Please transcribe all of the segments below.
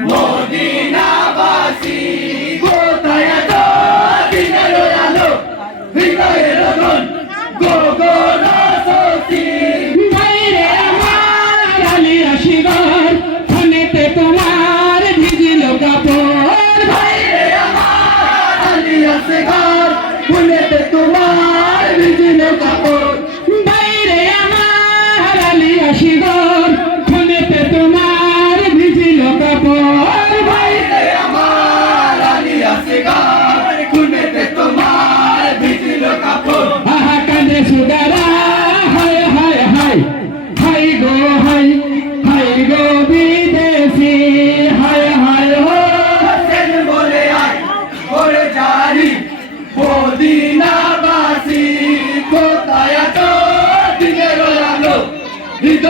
মদিনাবাসী কোথায় আছো ভাইরে আমার কালি আসিবার ফোনেতে তোমার ভিজিল কাপড়।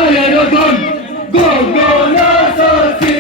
¡Goleros son! ¡Gol, golazo!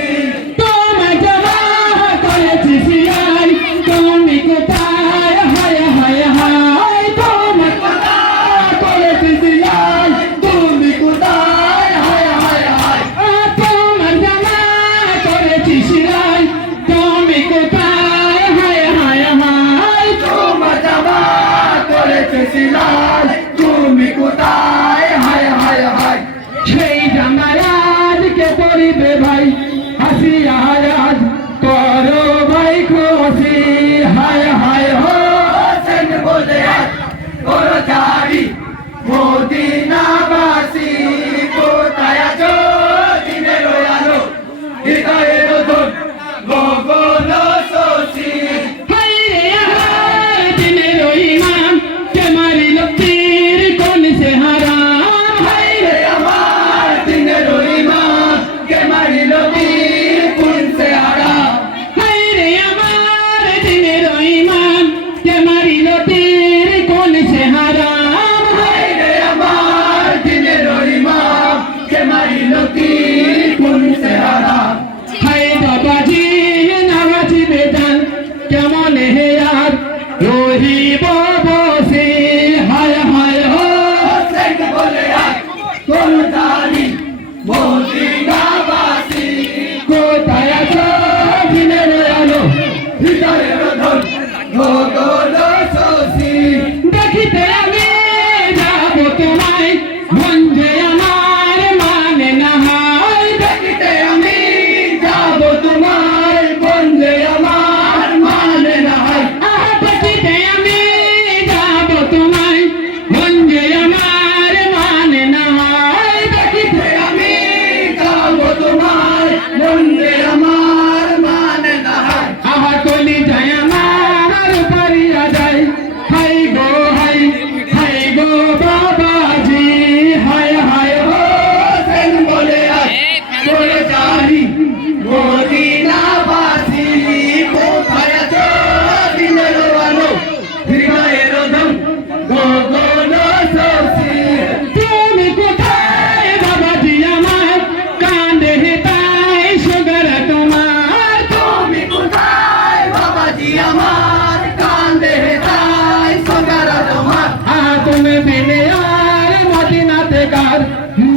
Oh, God.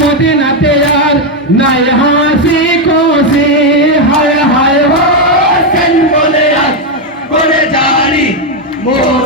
মদিনাতে আর নাই হাসি খুশি। হায় হায় বলে আর বলে জানি মোর